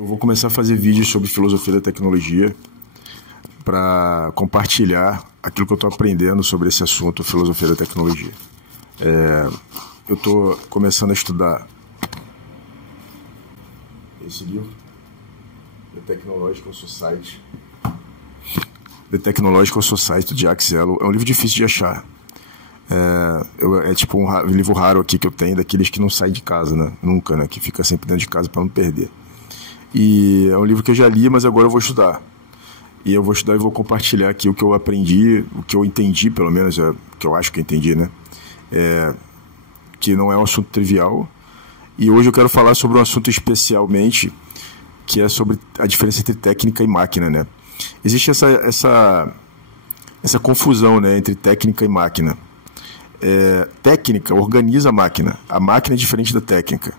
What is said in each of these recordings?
Eu vou começar a fazer vídeos sobre filosofia da tecnologia para compartilhar aquilo que eu estou aprendendo sobre esse assunto, filosofia da tecnologia. Eu estou começando a estudar esse livro, The Technological Society. The Technological Society, de Jacques Ellul. É um livro difícil de achar. É tipo um livro raro aqui que eu tenho, daqueles que não saem de casa, né? Nunca, né? Que fica sempre dentro de casa para não perder. E é um livro que eu já li, mas agora eu vou estudar. E eu vou estudar e vou compartilhar aqui o que eu aprendi, o que eu entendi, pelo menos, o que eu acho que eu entendi, né? Que não é um assunto trivial. E hoje eu quero falar sobre um assunto especialmente, que é sobre a diferença entre técnica e máquina, né? Existe essa confusão, né, entre técnica e máquina. Técnica organiza a máquina é diferente da técnica.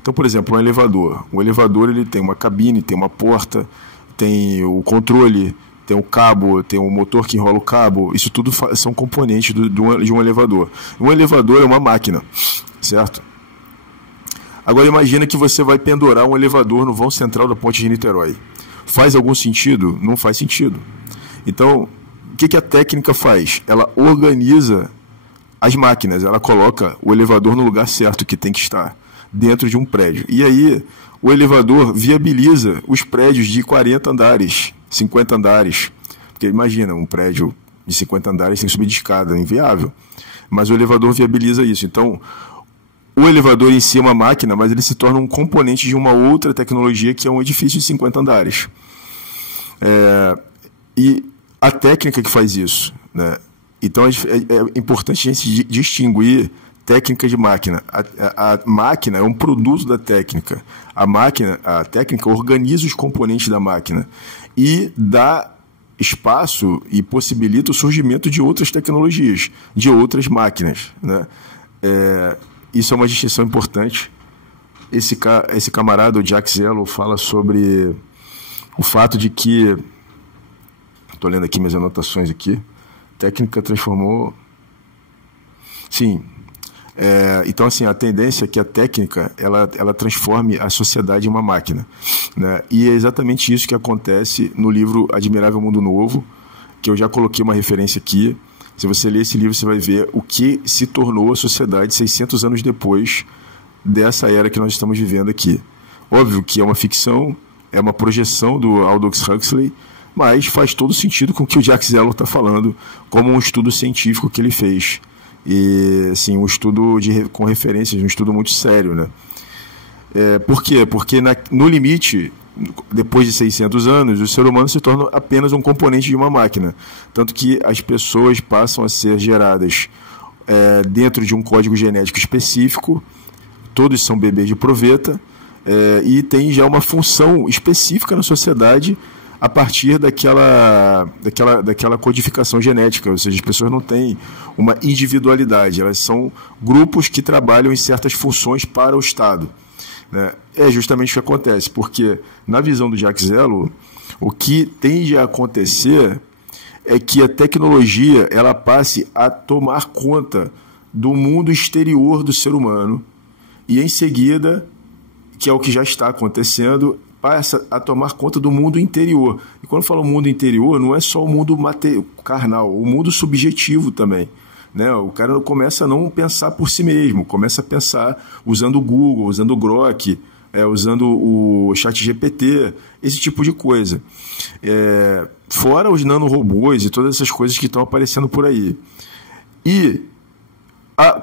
Então, por exemplo, um elevador. O elevador ele tem uma cabine, tem uma porta, tem o controle, tem o cabo, tem o motor que enrola o cabo. Isso tudo são componentes de um elevador. Um elevador é uma máquina, certo? Agora imagina que você vai pendurar um elevador no vão central da ponte de Niterói. Faz algum sentido? Não faz sentido. Então, o que a técnica faz? Ela organiza as máquinas, ela coloca o elevador no lugar certo que tem que estar, dentro de um prédio. E aí, o elevador viabiliza os prédios de 40 andares, 50 andares. Porque imagina, um prédio de 50 andares tem que subir de escada, é inviável. Mas o elevador viabiliza isso. Então, o elevador em si é uma máquina, mas ele se torna um componente de uma outra tecnologia que é um edifício de 50 andares. E a técnica que faz isso, né? Então é importante a gente distinguir técnica de máquina. A máquina é um produto da técnica. A técnica organiza os componentes da máquina e dá espaço e possibilita o surgimento de outras tecnologias, de outras máquinas, né? Isso é uma distinção importante. Esse camarada, o Jacques Ellul, fala sobre o fato de que... Estou lendo aqui minhas anotações aqui. Técnica transformou... Sim. Então, assim, a tendência é que a técnica ela transforme a sociedade em uma máquina, né? E é exatamente isso que acontece no livro Admirável Mundo Novo, que eu já coloquei uma referência aqui. Se você ler esse livro, você vai ver o que se tornou a sociedade 600 anos depois dessa era que nós estamos vivendo aqui. Óbvio que é uma ficção, é uma projeção do Aldous Huxley, mas faz todo sentido com o que o Jacques Ellul está falando, como um estudo científico que ele fez. E, assim, um estudo com referências, um estudo muito sério, né? Por quê? Porque no limite, depois de 600 anos, o ser humano se torna apenas um componente de uma máquina. Tanto que as pessoas passam a ser geradas dentro de um código genético específico, todos são bebês de proveta, e tem já uma função específica na sociedade a partir daquela codificação genética, ou seja, as pessoas não têm uma individualidade, elas são grupos que trabalham em certas funções para o Estado, né? É justamente o que acontece, porque na visão do Jacques Ellul, o que tende a acontecer é que a tecnologia ela passe a tomar conta do mundo exterior do ser humano e em seguida, que é o que já está acontecendo, passa a tomar conta do mundo interior. E quando eu falo mundo interior, não é só o mundo carnal, o mundo subjetivo também, né? O cara começa a não pensar por si mesmo, começa a pensar usando o Google, usando o Grok, usando o ChatGPT, esse tipo de coisa. Fora os nanorobôs e todas essas coisas que estão aparecendo por aí. E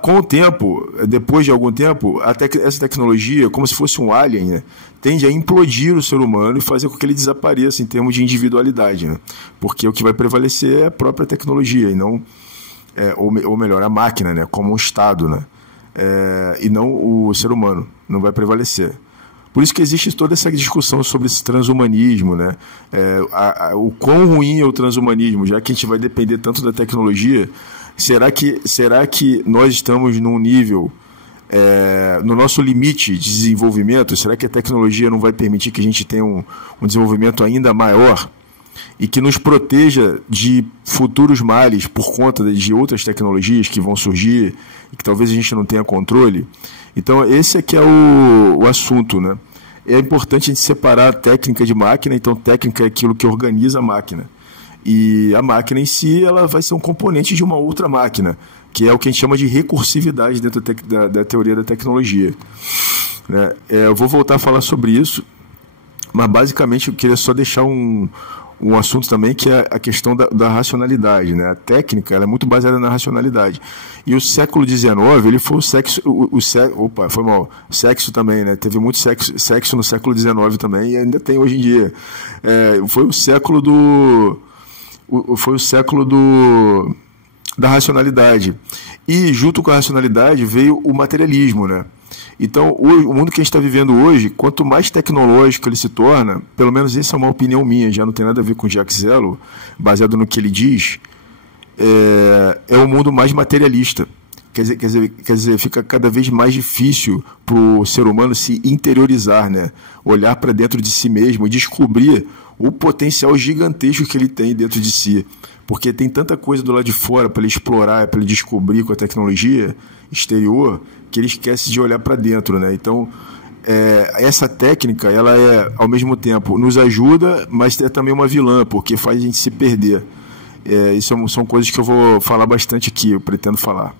com o tempo, depois de algum tempo, essa tecnologia, como se fosse um alien, né, tende a implodir o ser humano e fazer com que ele desapareça em termos de individualidade, né? Porque o que vai prevalecer é a própria tecnologia, e não, ou melhor, a máquina, né, como um Estado, né? E não o ser humano, não vai prevalecer. Por isso que existe toda essa discussão sobre esse transhumanismo, né? O quão ruim é o transhumanismo, já que a gente vai depender tanto da tecnologia. Será que nós estamos num nível, no nosso limite de desenvolvimento? Será que a tecnologia não vai permitir que a gente tenha um desenvolvimento ainda maior e que nos proteja de futuros males por conta de outras tecnologias que vão surgir e que talvez a gente não tenha controle? Então, esse é que é o assunto, né? é importante a gente separar a técnica de máquina. Então, técnica é aquilo que organiza a máquina. E a máquina em si, ela vai ser um componente de uma outra máquina, que é o que a gente chama de recursividade dentro da teoria da tecnologia. Né? Eu vou voltar a falar sobre isso, mas basicamente eu queria só deixar um assunto também, que é a questão da racionalidade. Né? A técnica, ela é muito baseada na racionalidade. E o século XIX, ele foi o sexo... Sexo também, né? Teve muito sexo no século XIX também, e ainda tem hoje em dia. Foi o século da racionalidade. E junto com a racionalidade veio o materialismo, né? Então, o mundo que a gente está vivendo hoje, quanto mais tecnológico ele se torna, pelo menos essa é uma opinião minha, já não tem nada a ver com o Jacques Zello, baseado no que ele diz, é um mundo mais materialista. Quer dizer, fica cada vez mais difícil para o ser humano se interiorizar, né? Olhar para dentro de si mesmo e descobrir o potencial gigantesco que ele tem dentro de si. Porque tem tanta coisa do lado de fora para ele explorar, para ele descobrir com a tecnologia exterior, que ele esquece de olhar para dentro, né? Então, essa técnica, ela ao mesmo tempo nos ajuda, mas é também uma vilã, porque faz a gente se perder. Isso são coisas que eu vou falar bastante aqui, eu pretendo falar.